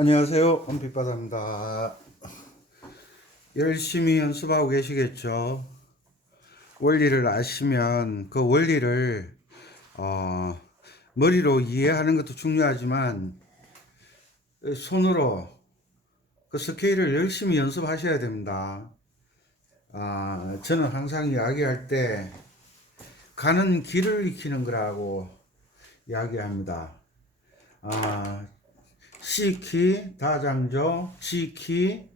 안녕하세요. 원빛바다입니다. 열심히 연습하고 계시겠죠? 원리를 아시면 그 원리를 머리로 이해하는 것도 중요하지만 손으로 그 스케일을 열심히 연습하셔야 됩니다. 저는 항상 이야기할 때 가는 길을 익히는 거라고 이야기합니다. C키, 다장조, G키,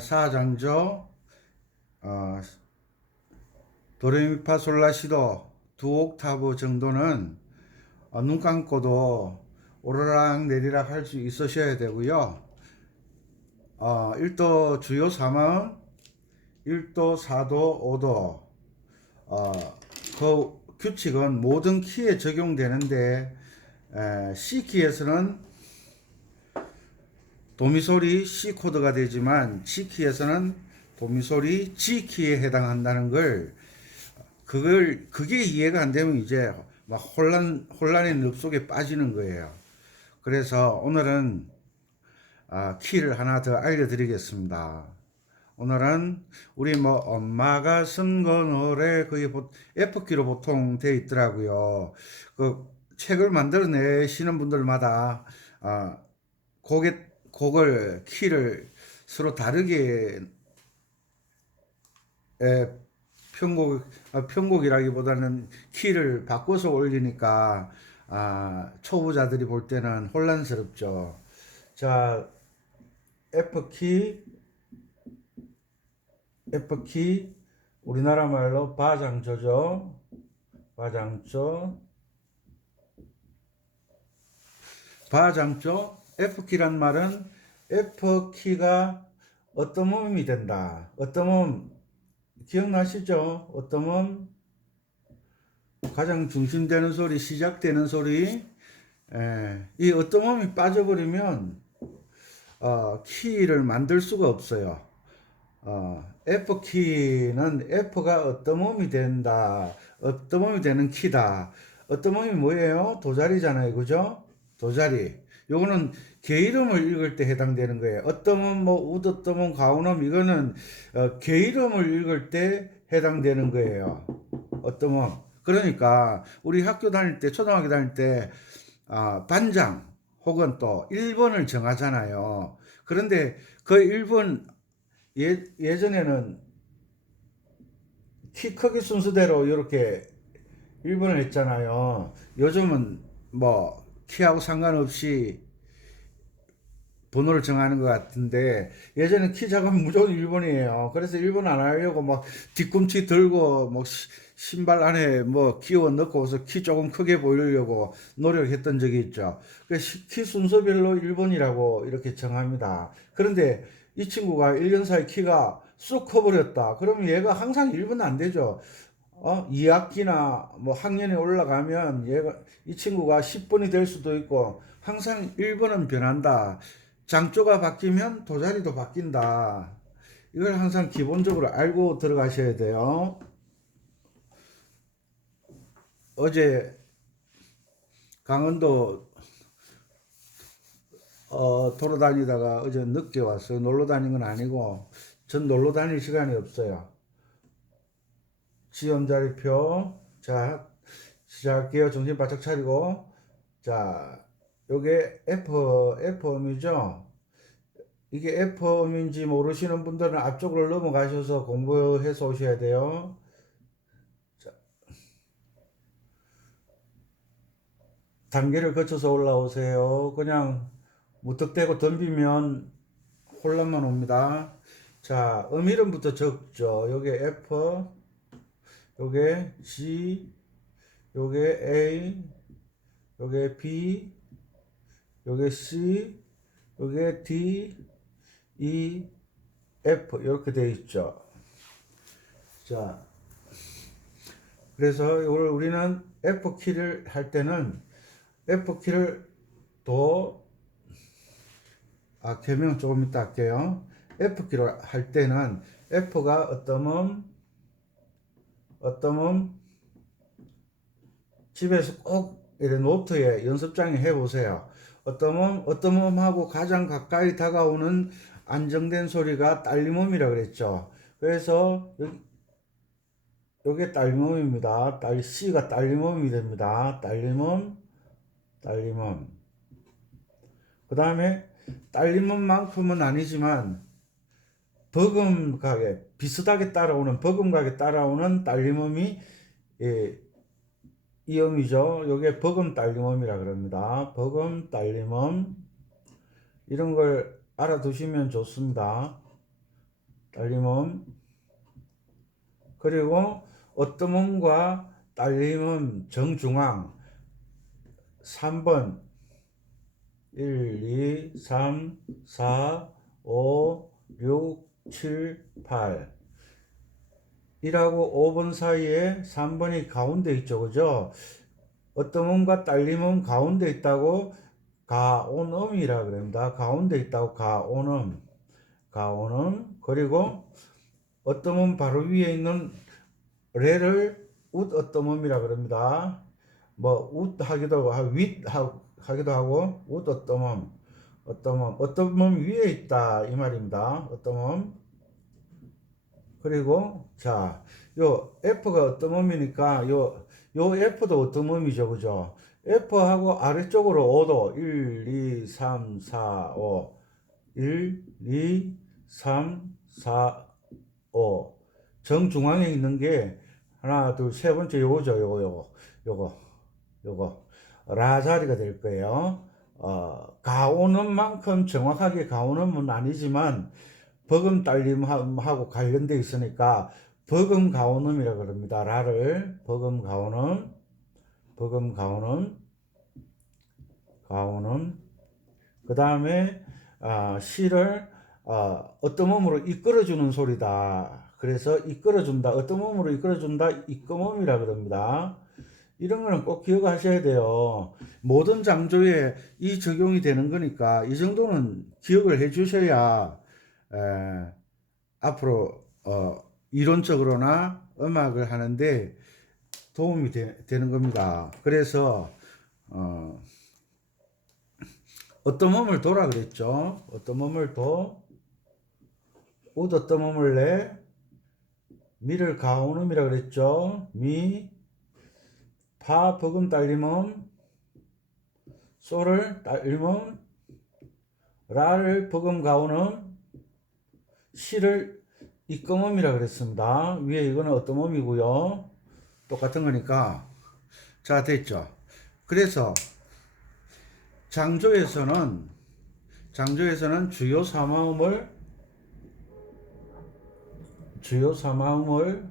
사장조, 도레미파솔라시도 두 옥타브 정도는 눈 감고도 오르락 내리락 할 수 있으셔야 되고요. 1도 주요 3음, 1도, 4도, 5도 그 규칙은 모든 키에 적용되는데 C키에서는 도미솔이 C 코드가 되지만 G키에서는 도미솔이 G키에 해당한다는 걸 그게 이해가 안 되면 이제 막 혼란의 늪속에 빠지는 거예요. 그래서 오늘은 키를 하나 더 알려드리겠습니다. 오늘은 우리 엄마가 쓴 거 노래 거의 F키로 보통 돼 있더라고요. 그 책을 만들어내시는 분들마다 곡을 키를 서로 다르게 편곡이라기보다는 키를 바꿔서 올리니까 초보자들이 볼 때는 혼란스럽죠. 자, F키 우리나라 말로 바장조죠. 바장조. F키란 말은 F키가 어떤 음이 된다. 어떤 음 기억나시죠? 어떤 음 가장 중심되는 소리, 시작되는 소리. 이 어떤 음이 빠져버리면 키를 만들 수가 없어요. F키는 F가 어떤 음이 된다. 어떤 음이 되는 키다. 어떤 음이 뭐예요? 도자리잖아요. 그죠? 도자리. 요거는 개 이름을 읽을 때 해당되는 거예요. 어떤 우드떠문, 가운음 이거는 개 이름을 읽을 때 해당되는 거예요. 어떤 그러니까 우리 학교 다닐 때, 초등학교 다닐 때 반장 혹은 또 1번을 정하잖아요. 그런데 그 1번 예전에는 키 크기 순서대로 이렇게 1번을 했잖아요. 요즘은 키하고 상관없이 번호를 정하는 것 같은데 예전에 키 작으면 무조건 1번이에요. 그래서 1번 안 하려고 막 뒤꿈치 들고 신발 안에 끼워 넣고서 키 조금 크게 보이려고 노력했던 적이 있죠. 키 순서별로 1번이라고 이렇게 정합니다. 그런데 이 친구가 1년 사이 키가 쑥 커버렸다. 그러면 얘가 항상 1번 안 되죠. 2학기나 학년에 올라가면 이 친구가 10번이 될 수도 있고 항상 1번은 변한다. 장조가 바뀌면 도자리도 바뀐다. 이걸 항상 기본적으로 알고 들어가셔야 돼요. 어제 강원도 돌아다니다가 어제 늦게 왔어요. 놀러 다닌 건 아니고 전 놀러 다닐 시간이 없어요. 지연자리표. 자, 시작할게요. 정신 바짝 차리고. 자, 요게 F음이죠. 이게 F음인지 모르시는 분들은 앞쪽으로 넘어가셔서 공부해서 오셔야 돼요. 자, 단계를 거쳐서 올라오세요. 그냥 무턱대고 덤비면 혼란만 옵니다. 자, 이름부터 적죠. 요게 F, 요게 G, 요게 A, 요게 B, 요게 C, 요게 D, E, F 이렇게 되어 있죠. 자, 그래서 우리는 F키를 할 때는 F키를 개명 조금 이따 할게요. F키를 할 때는 F가 어떤 집에서 꼭 이래 노트에 연습장에 해보세요. 어떤 음하고 가장 가까이 다가오는 안정된 소리가 딸림음이라 그랬죠. 그래서 요게 딸림음입니다. C가 딸림음이 됩니다. 딸림음. 그 다음에 딸림음만큼은 아니지만 버금가게 비슷하게 따라오는 버금가게 따라오는 딸림음이 이 음이죠. 요게 버금 딸림음이라 그럽니다. 버금 딸림음 이런 걸 알아두시면 좋습니다. 딸림음 그리고 어뜸음과 딸림음 정중앙 3번 1, 2, 3, 4, 5, 6, 7, 8 1하고 5번 사이에 3번이 가운데 있죠. 그죠? 어뜸음과 딸림음 가운데 있다고 가온음이라 그럽니다. 가운데 있다고 가온음. 그리고 어뜸음 바로 위에 있는 레를 웃 어뜸음이라 그럽니다. 뭐 웃 하기도 하고 윗 하기도 하고 웃 어뜸음 위에 있다 이 말입니다. 어뜸음 그리고 자, 요 F가 어뜸음이니까 요 F도 어뜸음이죠. 그죠? F하고 아래쪽으로 5도 1, 2, 3, 4, 5 1, 2, 3, 4, 5 정중앙에 있는 게 하나, 둘, 세 번째 요거죠. 요거 라 자리가 될 거예요. 가오는 만큼 정확하게 가오는 아니지만 버금 딸림하고 관련돼 있으니까 버금 가오음이라 그럽니다. 라를 버금 가오음, 그 다음에 시를 어떤 음으로 이끌어주는 소리다. 그래서 이끌어준다. 어떤 음으로 이끌어준다. 이끌음이라 그럽니다. 이런 거는 꼭 기억하셔야 돼요. 모든 장조에 이 적용이 되는 거니까 이 정도는 기억을 해 주셔야 앞으로 이론적으로나 음악을 하는데 도움이 되는 겁니다. 그래서 어떤 몸을 도라 그랬죠. 어떤 몸을 도, 웃 어떤 몸을 내, 미를 가오음이라 그랬죠. 미, 파 버금 딸림음, 소를 딸림음, 라를 버금 가오음, 시를 이끔음이라 그랬습니다. 위에 이거는 어떤 음이고요. 똑같은 거니까 자 됐죠. 그래서 장조에서는 주요 사마음을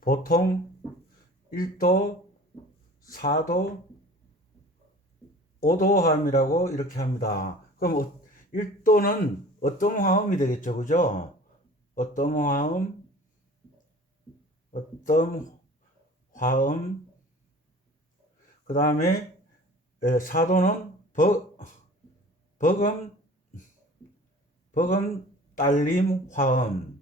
보통 1도, 4도, 5도 화음이라고 이렇게 합니다. 그럼 1도는 어떤 화음이 되겠죠. 그죠? 어떤 화음, 그 다음에 4도는 버금 딸림 화음,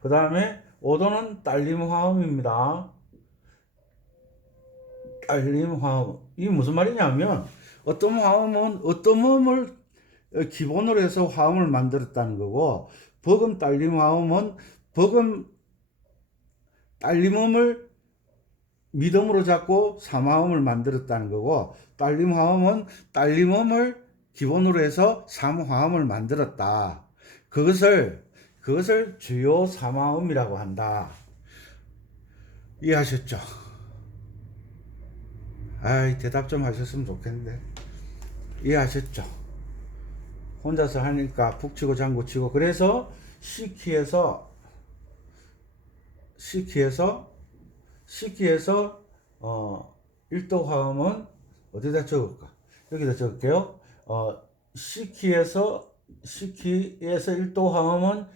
그 다음에 5도는 딸림 화음입니다. 딸림 화음. 이게 무슨 말이냐면 어떤 화음은 어떤 음을 기본으로 해서 화음을 만들었다는 거고 버금 딸림 화음은 버금 딸림음을 미음으로 잡고 삼화음을 만들었다는 거고 딸림 화음은 딸림음을 기본으로 해서 삼화음을 만들었다. 그것을 주요 삼화음이라고 한다. 이해하셨죠? 아이, 대답 좀 하셨으면 좋겠는데. 이해하셨죠? 혼자서 하니까 푹 치고 장구 치고 그래서 C키에서 어 1도 화음은 어디다 적을까? 여기다 적을게요. C키에서 1도 화음은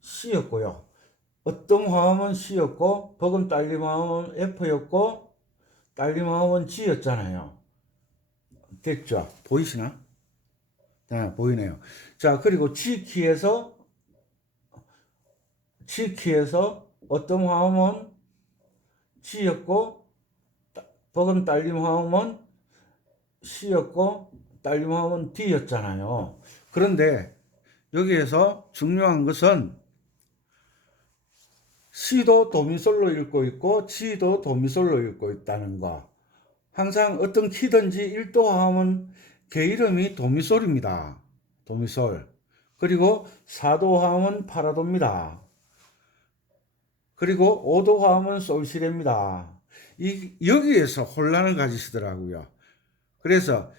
C였고요. 어떤 화음은 C였고 버금 딸림 화음은 F였고 딸림 화음은 G였잖아요. 됐죠? 보이시나? 네, 보이네요. 자, 그리고 G키에서 어떤 화음은 G였고 버금 딸림 화음은 C였고 딸림 화음은 D였잖아요. 그런데 여기에서 중요한 것은 C도 도미솔로 읽고 있고 G도 도미솔로 읽고 있다는 거. 항상 어떤 키든지 1도 화음은 개 이름이 도미솔입니다. 도미솔. 그리고 4도 화음은 파라도입니다. 그리고 5도 화음은 솔시레입니다. 여기에서 혼란을 가지시더라고요. 그래서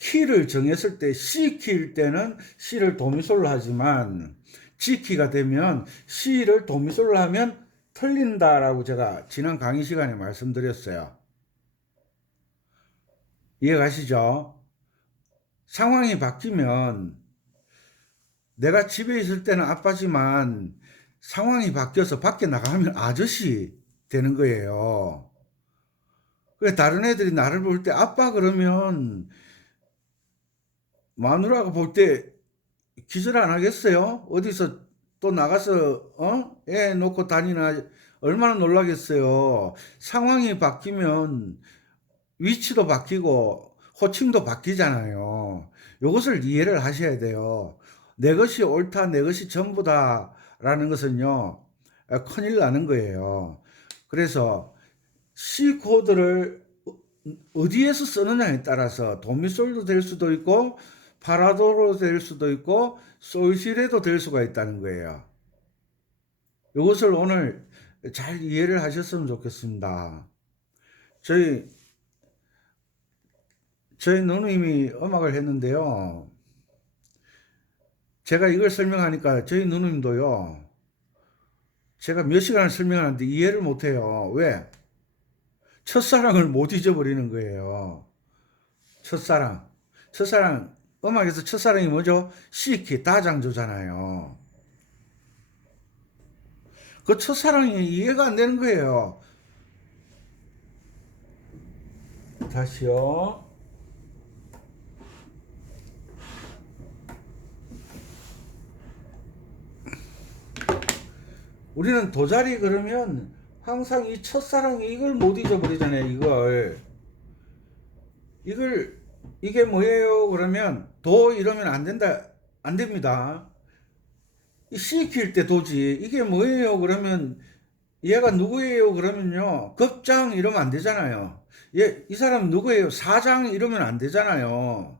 키를 정했을 때 C 키일 때는 C를 도미솔로 하지만 G 키가 되면 C를 도미솔로 하면 틀린다라고 제가 지난 강의 시간에 말씀드렸어요. 이해가시죠? 상황이 바뀌면 내가 집에 있을 때는 아빠지만 상황이 바뀌어서 밖에 나가면 아저씨 되는 거예요. 그래 다른 애들이 나를 볼 때 아빠 그러면 마누라가 볼 때 기절 안 하겠어요? 어디서 또 나가서 애 놓고 다니나 얼마나 놀라겠어요. 상황이 바뀌면 위치도 바뀌고 호칭도 바뀌잖아요. 이것을 이해를 하셔야 돼요. 내 것이 옳다, 내 것이 전부다라는 것은요, 큰일 나는 거예요. 그래서 C 코드를 어디에서 쓰느냐에 따라서 도미솔도 될 수도 있고 파라도로 될 수도 있고 솔시레도 될 수가 있다는 거예요. 이것을 오늘 잘 이해를 하셨으면 좋겠습니다. 저희 누님이 음악을 했는데요. 제가 이걸 설명하니까 저희 누님도요. 제가 몇 시간을 설명하는데 이해를 못해요. 왜? 첫사랑을 못 잊어버리는 거예요. 첫사랑. 음악에서 첫사랑이 뭐죠? C키, 다장조잖아요. 그 첫사랑이 이해가 안 되는 거예요. 다시요. 우리는 도자리 그러면 항상 이 첫사랑이 이걸 못 잊어버리잖아요. 이게 뭐예요? 그러면 도 이러면 안 된다. 안 됩니다. C 키일 때 도지. 이게 뭐예요? 그러면 얘가 누구예요? 그러면요. 급장 이러면 안 되잖아요. 이 사람 누구예요? 사장 이러면 안 되잖아요.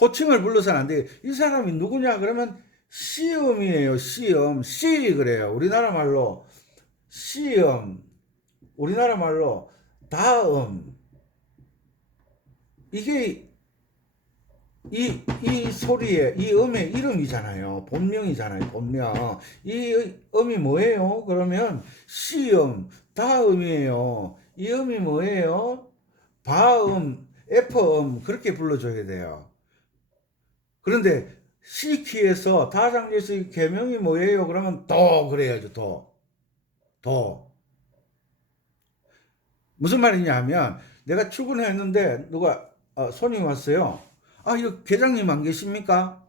호칭을 불러서는 안 돼. 이 사람이 누구냐? 그러면 시음이에요. 시음. 시 그래요. 우리나라 말로 시음. 우리나라 말로 다음. 이게 이 소리의 이 음의 이름이잖아요. 본명이잖아요. 본명. 이 음이 뭐예요? 그러면 시음, 다음이에요. 이 음이 뭐예요? 바음, F음 그렇게 불러줘야 돼요. 그런데 C키에서 다장제식 개명이 뭐예요? 그러면 도 그래야죠. 도. 무슨 말이냐 하면 내가 출근했는데 누가 손님 왔어요. 아, 이거 계장님 안 계십니까?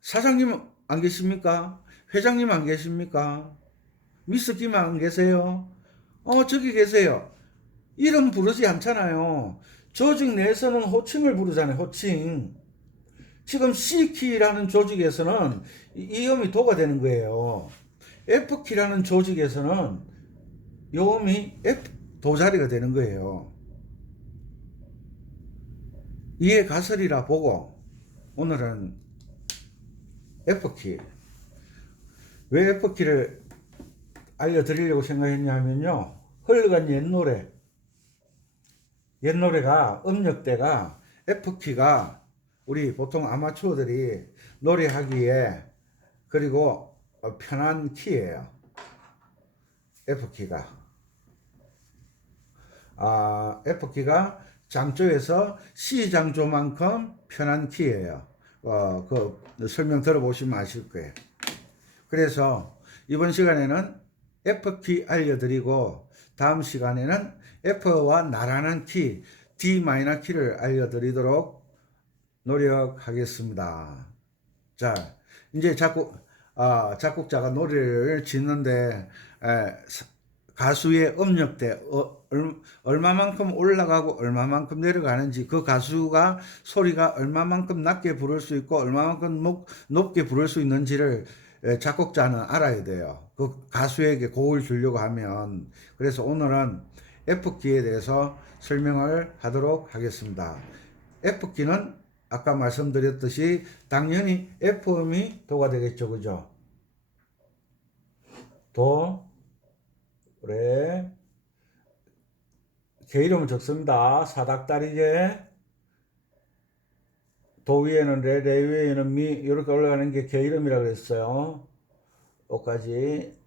사장님 안 계십니까? 회장님 안 계십니까? 미스 김 안 계세요? 저기 계세요. 이름 부르지 않잖아요. 조직 내에서는 호칭을 부르잖아요. 호칭. 지금 C키라는 조직에서는 이 음이 도가 되는 거예요. F키라는 조직에서는 이 음이 F 도자리가 되는 거예요. 이해 가설이라 보고 오늘은 F키. 왜 F키를 알려드리려고 생각했냐면요. 흘러간 옛 노래가 음역대가 F키가 우리 보통 아마추어들이 노래하기에 그리고 편한 키예요. F키가. F키가 장조에서 C 장조만큼 편한 키예요. 그 설명 들어보시면 아실 거예요. 그래서 이번 시간에는 F키 알려드리고 다음 시간에는 F와 나란한 키 D 마이너 키를 알려드리도록 노력하겠습니다. 자, 이제 자꾸 작곡자가 노래를 짓는데 가수의 음역대 얼마만큼 올라가고 얼마만큼 내려가는지, 그 가수가 소리가 얼마만큼 낮게 부를 수 있고 얼마만큼 높게 부를 수 있는지를 작곡자는 알아야 돼요. 그 가수에게 곡을 주려고 하면. 그래서 오늘은 F키에 대해서 설명을 하도록 하겠습니다. F키는 아까 말씀드렸듯이 당연히 F음이 도가 되겠죠. 그죠? 도, 레, 개 이름을 적습니다. 사닥다리게, 도 위에는 레, 레 위에는 미, 이렇게 올라가는 게 개 이름이라고 했어요. 여기까지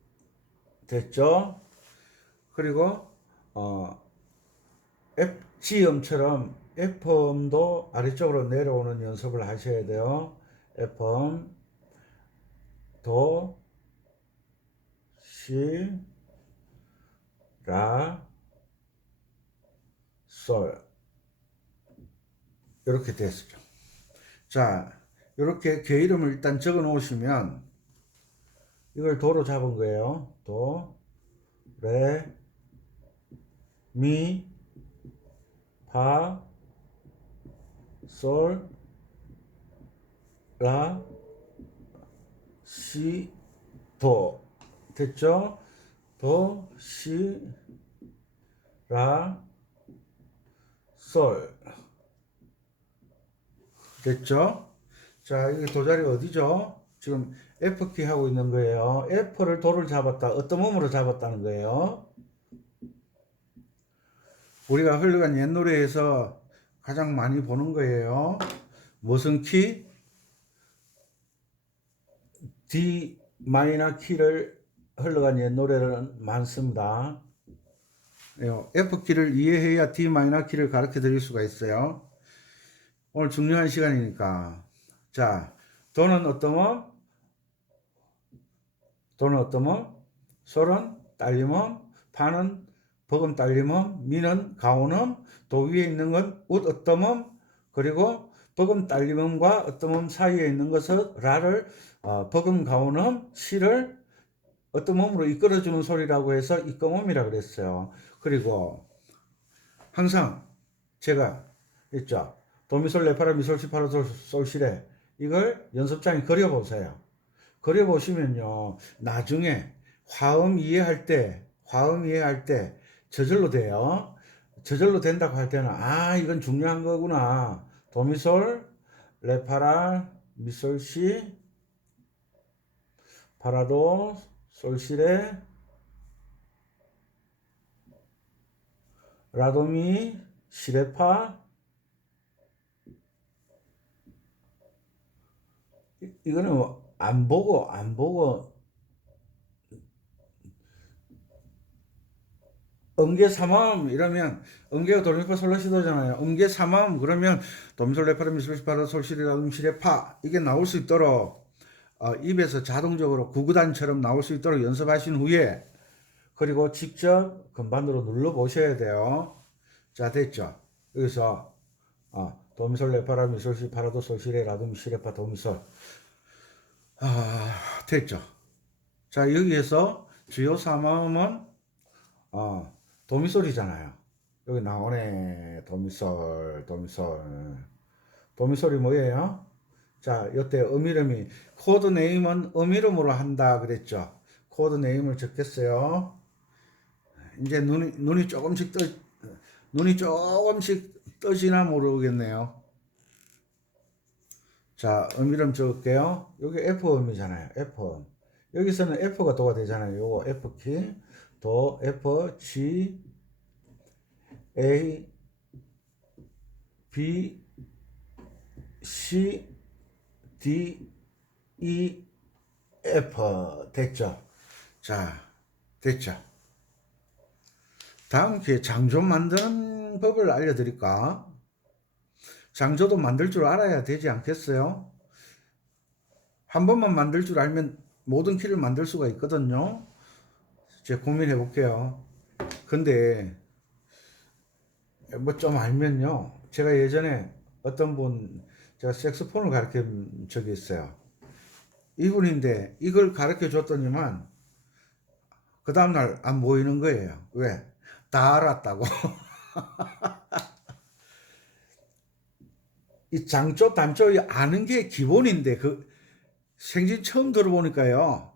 됐죠? 그리고 F지음처럼 F음도 아래쪽으로 내려오는 연습을 하셔야 돼요. F음, 도, 시, 라, 솔. 이렇게 됐죠. 자, 이렇게 개 이름을 일단 적어 놓으시면 이걸 도로 잡은 거예요. 도, 레, 미, 파, 솔, 라, 시, 도. 됐죠? 도, 시, 라, 솔. 됐죠? 자, 이게 도자리 어디죠? 지금 F키 하고 있는 거예요. F를 도를 잡았다. 어떤 몸으로 잡았다는 거예요. 우리가 흘러간 옛 노래에서 가장 많이 보는 거예요. 무슨 키? D 마이너 키를 흘러간 옛 노래는 많습니다. F키를 이해해야 D 마이너 키를 가르쳐 드릴 수가 있어요. 오늘 중요한 시간이니까. 자, 도는 어떤 음? 도는 어떤 음? 솔은 딸림음, 파는 버금 딸림음, 미는 가온음, 도 위에 있는 건 웃 어떤 음, 그리고 버금 딸림음과 어떤 음 사이에 있는 것을 라를 버금 가온음, 시를 어떤 음으로 이끌어주는 소리라고 해서 이끌음이라고 그랬어요. 그리고 항상 제가 있죠. 도미솔 레파라 미솔 시파라 솔시레, 이걸 연습장에 그려보세요. 그려보시면요, 나중에 화음 이해할 때 저절로 돼요. 저절로 된다고 할 때는 이건 중요한 거구나. 도미솔 레파라 미솔시 파라도 솔시레 라도미 시레파. 이거는 안 보고 음계 삼음 이러면, 음계가 도레미파 솔라시도잖아요. 음계 삼음 그러면 도미솔 레파라 미솔시파라 솔시레라 음시레파, 이게 나올 수 있도록 입에서 자동적으로 구구단처럼 나올 수 있도록 연습하신 후에, 그리고 직접 건반으로 눌러 보셔야 돼요. 자, 됐죠? 여기서 도미솔 레파라 미솔시 파라도 솔시레 라도 미시레파 도미솔. 됐죠? 자, 여기에서 주요 삼음은 도미솔이잖아요. 여기 나오네. 도미솔이 뭐예요? 자, 이때 음이름이, 코드 네임은 음이름으로 한다 그랬죠. 코드 네임을 적겠어요. 이제 눈이 조금씩 떠지나 모르겠네요. 자, 음이름 적을게요. 여기 F음이잖아요. F음. 여기서는 F가 도가 되잖아요. 요거 F키. 도, F, G, A, B, C, D, E, F. 됐죠? 자, 됐죠? 다음 기회에 장조 만드는 법을 알려드릴까? 장조도 만들 줄 알아야 되지 않겠어요? 한 번만 만들 줄 알면 모든 키를 만들 수가 있거든요. 제가 고민해 볼게요. 근데 뭐 좀 알면요. 제가 예전에 어떤 분, 제가 색소폰을 가르친 적이 있어요. 이분인데 이걸 가르쳐 줬더니만 그 다음날 안 보이는 거예요. 왜? 다 알았다고. 이 장조, 단조 아는 게 기본인데 그 생진 처음 들어보니까요.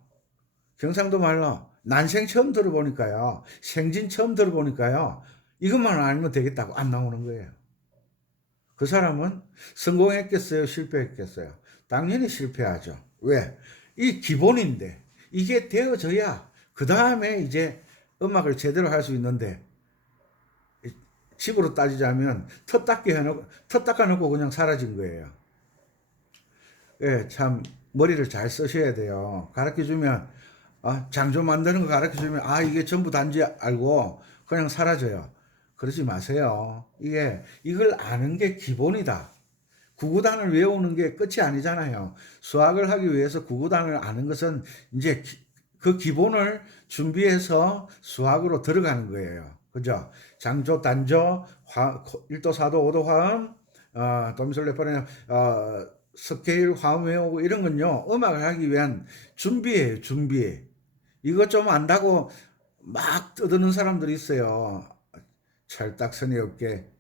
경상도 말로 난생 처음 들어보니까요. 생진 처음 들어보니까요. 이것만 알면 되겠다고 안 나오는 거예요. 그 사람은 성공했겠어요? 실패했겠어요? 당연히 실패하죠. 왜? 이 기본인데 이게 되어져야 그 다음에 이제 음악을 제대로 할 수 있는데 집으로 따지자면 턱 닦아놓고 그냥 사라진 거예요. 예, 참 머리를 잘 쓰셔야 돼요. 가르쳐주면 장조 만드는 거 가르쳐주면 이게 전부 단지 알고 그냥 사라져요. 그러지 마세요. 이걸 아는 게 기본이다. 구구단을 외우는 게 끝이 아니잖아요. 수학을 하기 위해서 구구단을 아는 것은 이제 그 기본을 준비해서 수학으로 들어가는 거예요. 그죠? 장조, 단조, 1도, 4도, 5도 화음, 도미솔레파레, 스케일, 화음 외우고 이런 건요. 음악을 하기 위한 준비예요. 준비. 이것 좀 안다고 막 떠드는 사람들이 있어요. 찰떡선이 없게.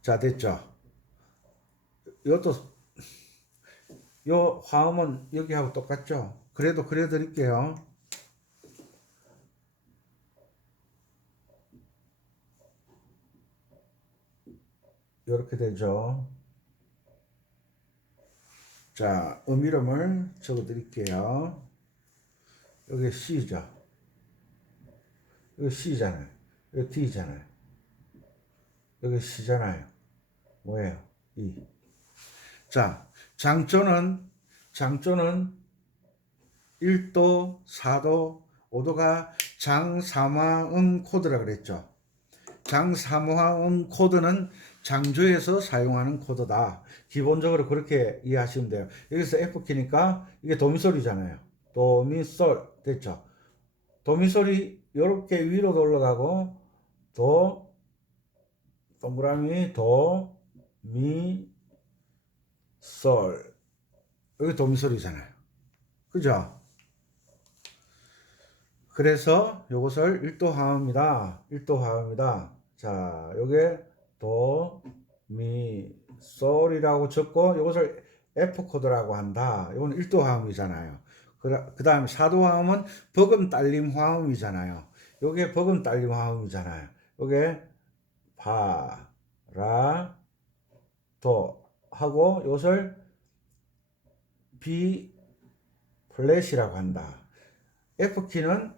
자, 됐죠? 이것도 요 화음은 여기하고 똑같죠? 그래도 그려 드릴게요. 이렇게 되죠. 자, 이름을 적어 드릴게요. 여기 C죠. 여기 C잖아요. 여기 D잖아요. 여기 C잖아요. 뭐예요? E. 자, 장조는 1도, 4도, 5도가 장삼화음 코드라 그랬죠. 장삼화음 코드는 장조에서 사용하는 코드다. 기본적으로 그렇게 이해하시면 돼요. 여기서 F키니까 이게 도미솔이잖아요. 도미솔 됐죠. 도미솔이 이렇게 위로 올라가고 도, 동그라미 도, 미, 솔. 여기 도미솔이잖아요. 그죠? 그래서 이것을 1도 화음이다. 1도 화음이다. 자, 요게 도, 미, 솔이라고 적고 이것을 F 코드라고 한다. 이건 1도 화음이잖아요. 그 다음에 4도 화음은 버금 딸림 화음이잖아요. 요게 버금 딸림 화음이잖아요. 요게 파, 라, 도 하고 이것을 B 플랫이라고 한다. F키는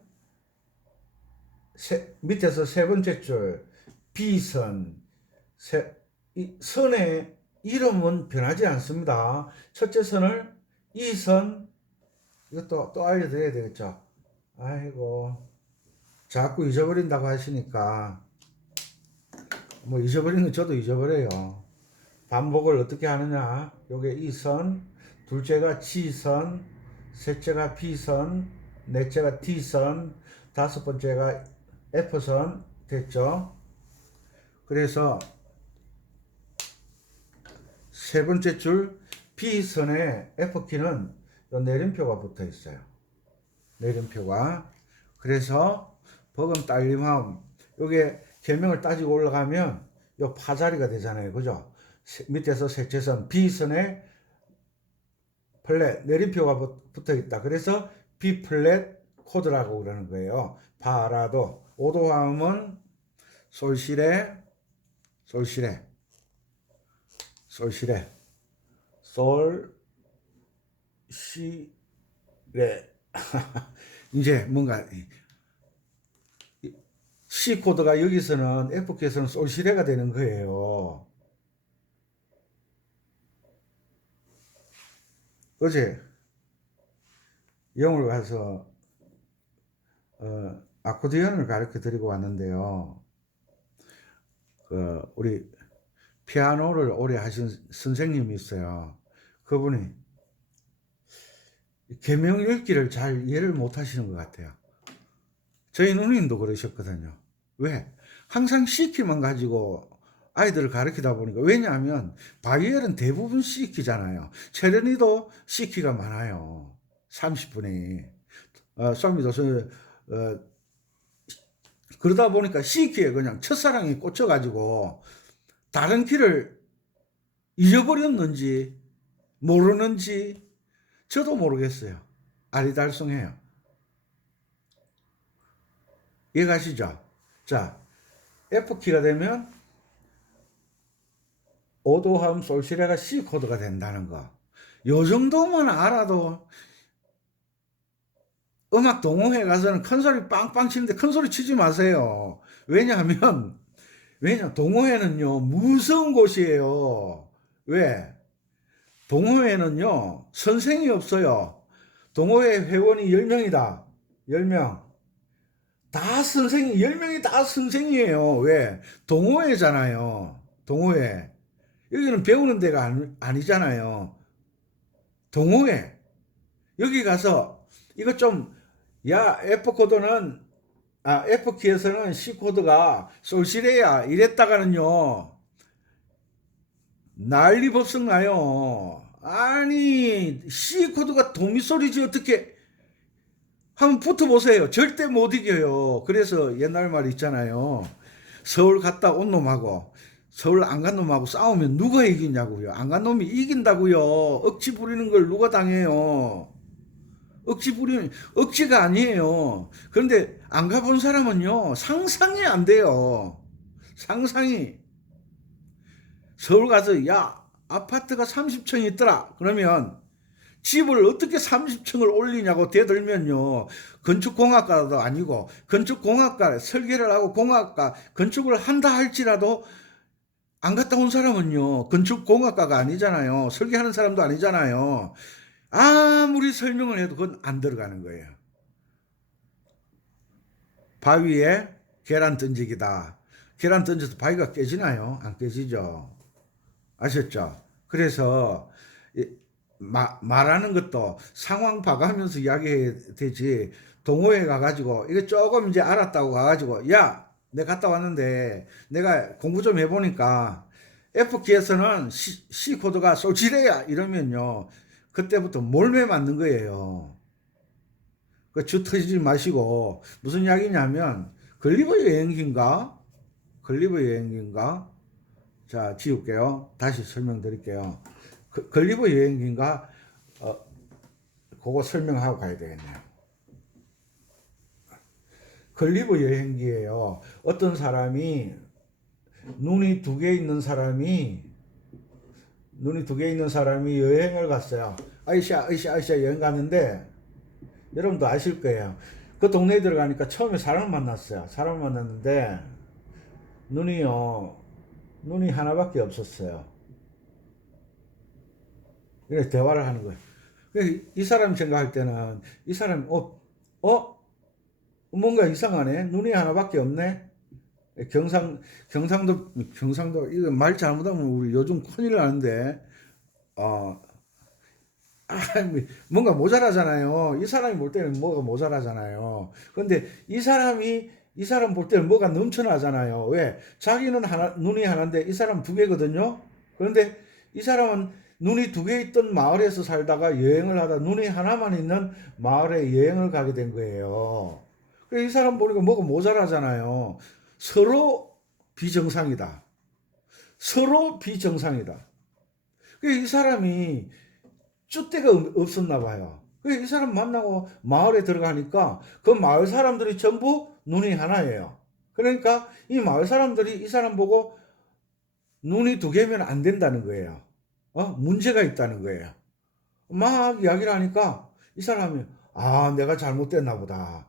밑에서 세 번째 줄 B선 이 선의 이름은 변하지 않습니다. 첫째 선을 이선 이것도 또 알려드려야 되겠죠. 아이고 자꾸 잊어버린다고 하시니까 뭐 잊어버리는 건 저도 잊어버려요. 반복을 어떻게 하느냐. 요게 이선, 둘째가 G선, 셋째가 B선, 넷째가 D선, 다섯 번째가 F선 됐죠. 그래서 세 번째 줄 B선에 F키는 내림표가 붙어 있어요. 내림표가. 그래서 버금 딸림화음 요게 계명을 따지고 올라가면 요 파자리가 되잖아요. 그죠? 밑에서 셋째 선 B선에 플랫 내림표가 붙어 있다. 그래서 B 플랫 코드라고 그러는 거예요. 파라도 5도 화음은 솔시레 솔시레 솔시레 솔시레 이제 뭔가 C 코드가 여기서는 F키에서는 솔시레가 되는 거예요. 어제 영어를 가서 아코디언을 가르쳐 드리고 왔는데요. 우리 피아노를 오래 하신 선생님이 있어요. 그분이 계명 읽기를 잘 이해를 못 하시는 것 같아요. 저희 누님도 그러셨거든요. 왜? 항상 C키만 가지고 아이들을 가르치다 보니까, 왜냐하면 바이엘은 대부분 C키잖아요. 체르니도 C키가 많아요. 30분이. 쏘미도 그러다 보니까 C키에 그냥 첫사랑이 꽂혀가지고 다른 키를 잊어버렸는지 모르는지 저도 모르겠어요. 아리달성해요. 이해가시죠? 자, F키가 되면 오도함 솔시레가 C 코드가 된다는 거. 요 정도만 알아도 음악 동호회 가서는 큰 소리 빵빵 치는데 큰 소리 치지 마세요. 왜냐하면 동호회는요 무서운 곳이에요. 왜? 동호회는요 선생이 없어요. 동호회 회원이 10명이다. 10명. 다 선생이, 10명이 다 선생이에요. 왜? 동호회잖아요. 동호회. 여기는 배우는 데가 아니잖아요. 동호회. 여기 가서 이거 좀, 야, F키에서는 C코드가 솔시레야. 이랬다가는요, 난리 법석 나요. 아니, C코드가 도미소리지 어떻게, 한번 붙어보세요. 절대 못 이겨요. 그래서 옛날 말 있잖아요. 서울 갔다 온 놈하고 서울 안 간 놈하고 싸우면 누가 이기냐고요. 안 간 놈이 이긴다고요. 억지 부리는 걸 누가 당해요. 억지가 아니에요. 그런데 안 가본 사람은요, 상상이 안 돼요. 상상이. 서울 가서, 야, 아파트가 30층이 있더라. 그러면 집을 어떻게 30층을 올리냐고 대들면요. 건축공학과도 아니고, 건축공학과 설계를 하고 공학과 건축을 한다 할지라도 안 갔다 온 사람은요. 건축공학과가 아니잖아요. 설계하는 사람도 아니잖아요. 아무리 설명을 해도 그건 안 들어가는 거예요. 바위에 계란 던지기다. 계란 던져서 바위가 깨지나요? 안 깨지죠. 아셨죠? 그래서 말하는 것도 상황 봐가면서 이야기해야 되지. 동호회 가가지고 이거 조금 이제 알았다고 가가지고, 야, 내가 갔다 왔는데 내가 공부 좀 해보니까 F키에서는 C 코드가 솔지레야 이러면요, 그때부터 몰매 맞는 거예요. 그 주 터지지 마시고. 무슨 이야기냐면, 걸리버 여행기인가. 자, 지울게요. 다시 설명드릴게요. 걸리버 여행기인가, 그거 설명하고 가야 되겠네요. 걸리버 여행기예요. 어떤 사람이 눈이 두 개 있는 사람이 여행을 갔어요. 아이샤 여행 갔는데, 여러분도 아실 거예요. 그 동네에 들어가니까 처음에 사람을 만났는데 눈이 하나밖에 없었어요. 그래서 대화를 하는 거예요. 이 사람 생각할 때는, 이 사람 뭔가 이상하네. 눈이 하나밖에 없네. 경상도 이거 말 잘못하면 우리 요즘 큰일 나는데, 뭔가 모자라잖아요. 이 사람이 볼 때는 뭐가 모자라잖아요. 근데 이 사람 볼 때는 뭐가 넘쳐나잖아요. 왜? 자기는 눈이 하나인데 이 사람 두 개거든요. 그런데 이 사람은 눈이 두 개 있던 마을에서 살다가 여행을 하다 눈이 하나만 있는 마을에 여행을 가게 된 거예요. 그래서 이 사람 보니까 뭐가 모자라잖아요. 서로 비정상이다. 이 사람이 줏대가 없었나 봐요. 이 사람 만나고 마을에 들어가니까 그 마을 사람들이 전부 눈이 하나예요. 그러니까 이 마을 사람들이 이 사람 보고 눈이 두 개면 안 된다는 거예요. 문제가 있다는 거예요. 막 이야기를 하니까 이 사람이, 내가 잘못됐나 보다.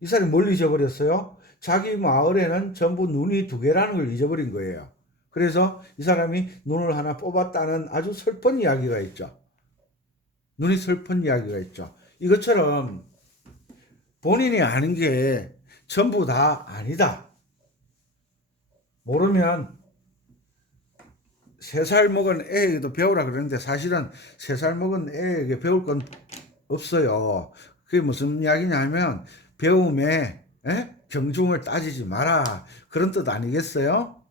이 사람이 뭘 잊어버렸어요? 자기 마을에는 전부 눈이 두 개라는 걸 잊어버린 거예요. 그래서 이 사람이 눈을 하나 뽑았다는 아주 슬픈 이야기가 있죠. 눈이 슬픈 이야기가 있죠. 이것처럼 본인이 아는 게 전부 다 아니다. 모르면 3살 먹은 애에게도 배우라 그러는데, 사실은 3살 먹은 애에게 배울 건 없어요. 그게 무슨 이야기냐면, 배움에 경중을 따지지 마라, 그런 뜻 아니겠어요?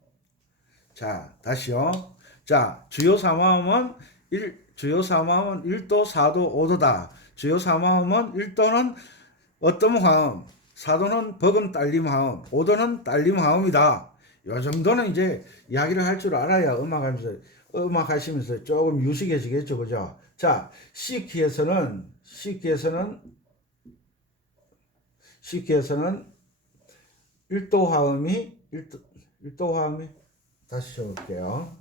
자, 다시요. 자, 주요 사마음은 주요 사마음은 1도, 4도, 5도다. 주요 사마음은 1도는 어떤 화음, 4도는 버금 딸림 화음, 5도는 딸림 화음이다. 요 정도는 이제 이야기를 할 줄 알아야 음악 하시면서 조금 유식해지겠죠. 그죠? 자, C키에서는 1도 화음이 1도 화음이 다시 적을게요.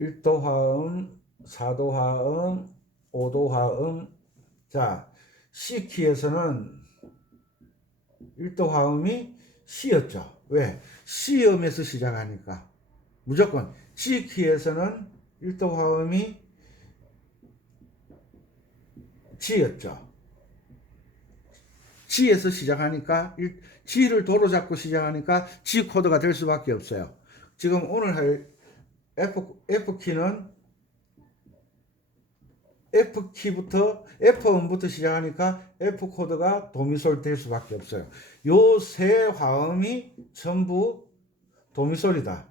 1도 화음, 4도 화음, 5도 화음. 자, C키에서는 1도 화음이 C였죠. 왜? C음에서 시작하니까. 무조건 G키에서는 1도 화음이 G였죠. G에서 시작하니까 G를 도로 잡고 시작하니까 G 코드가 될 수밖에 없어요. 지금 오늘 할 F키는 F음부터 시작하니까 F 코드가 도미솔 될 수밖에 없어요. 요 세 화음이 전부 도미솔이다.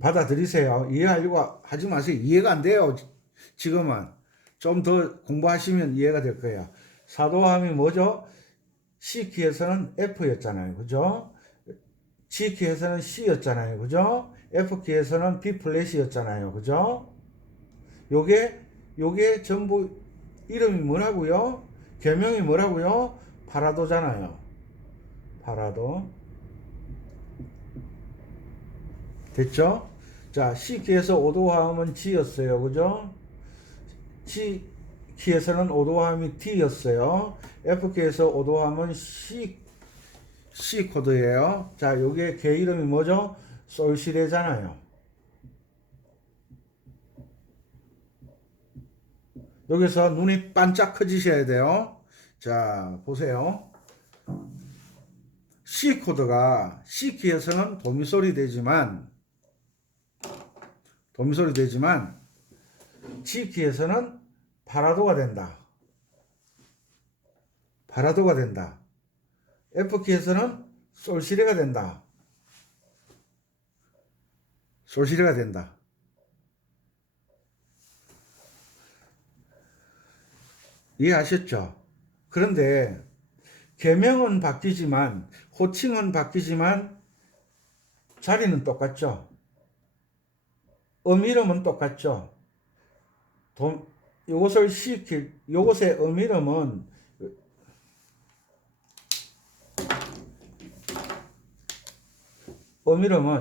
받아들이세요. 이해하려고 하지 마세요. 이해가 안 돼요. 지금은 좀 더 공부하시면 이해가 될 거예요. 사도함이 뭐죠? C키에서는 F였잖아요. 그죠? G키에서는 C였잖아요. 그죠? F키에서는 B 플랫이었잖아요. 그죠? 요게 전부 이름이 뭐라고요? 개명이 뭐라고요? 파라도잖아요. 파라도. 됐죠? 자, C키에서 5도 화음은 G였어요. 그죠? G키에서는 5도 화음이 D였어요. F키에서 5도 화음은 C 코드예요. 자, 요게 개 이름이 뭐죠? 솔시레잖아요. 여기서 눈이 반짝 커지셔야 돼요. 자, 보세요. C 코드가 C키에서는 도미솔이 되지만 G키에서는 파라도가 된다. F키에서는 솔시레가 된다. 이해하셨죠? 그런데 개명은 바뀌지만 호칭은 바뀌지만 자리는 똑같죠. 이름은 똑같죠. 요것을 요것의 이름은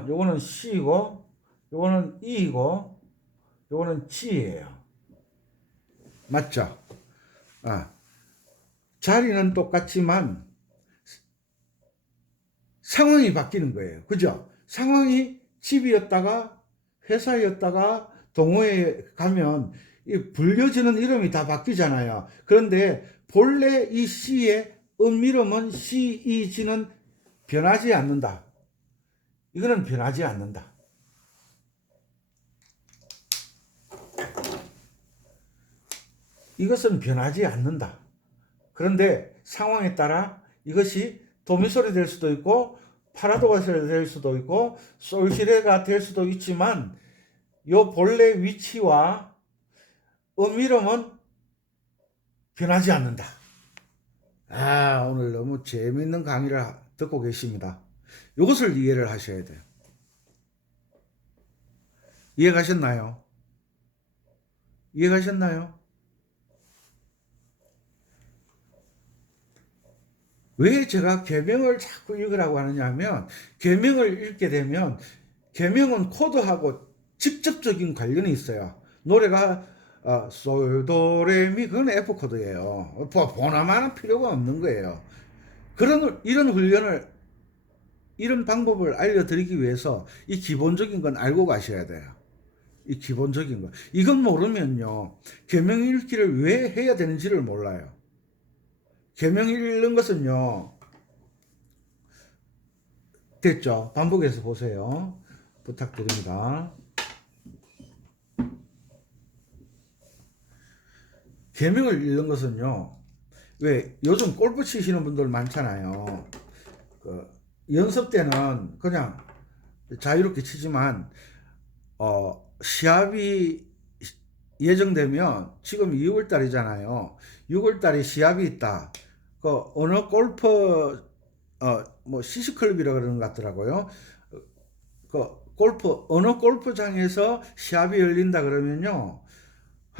요거는 C이고 요거는 E이고 요거는 G예요. 맞죠? 자리는 똑같지만 상황이 바뀌는 거예요. 그죠? 상황이 집이었다가 회사였다가 동호회에 가면 이 불려지는 이름이 다 바뀌잖아요. 그런데 본래 이 C의 이름은 CEG는 변하지 않는다. 이거는 변하지 않는다. 이것은 변하지 않는다. 그런데 상황에 따라 이것이 도미솔이 될 수도 있고 파라도가 될 수도 있고 솔시레가 될 수도 있지만 요 본래 위치와 이름은 변하지 않는다. 오늘 너무 재밌는 강의를 듣고 계십니다. 이것을 이해를 하셔야 돼요. 이해가셨나요? 왜 제가 계명을 자꾸 읽으라고 하느냐 하면 계명을 읽게 되면 계명은 코드하고 직접적인 관련이 있어요. 노래가 솔도레미 그건 F 코드예요. 보나마나 필요가 없는 거예요. 이런 방법을 알려드리기 위해서 이 기본적인 건 알고 가셔야 돼요. 이 기본적인 거. 이건 모르면요. 계명 읽기를 왜 해야 되는지를 몰라요. 계명 읽는 것은요. 됐죠? 반복해서 보세요. 부탁드립니다. 계명을 읽는 것은요. 왜 요즘 골프 치시는 분들 많잖아요. 그 연습 때는 그냥 자유롭게 치지만 시합이 예정되면 지금 6월 달이잖아요. 6월 달에 시합이 있다. 그 어느 골프 뭐 CC클럽이라 그러는 것 같더라고요. 그 골프 어느 골프장에서 시합이 열린다 그러면요.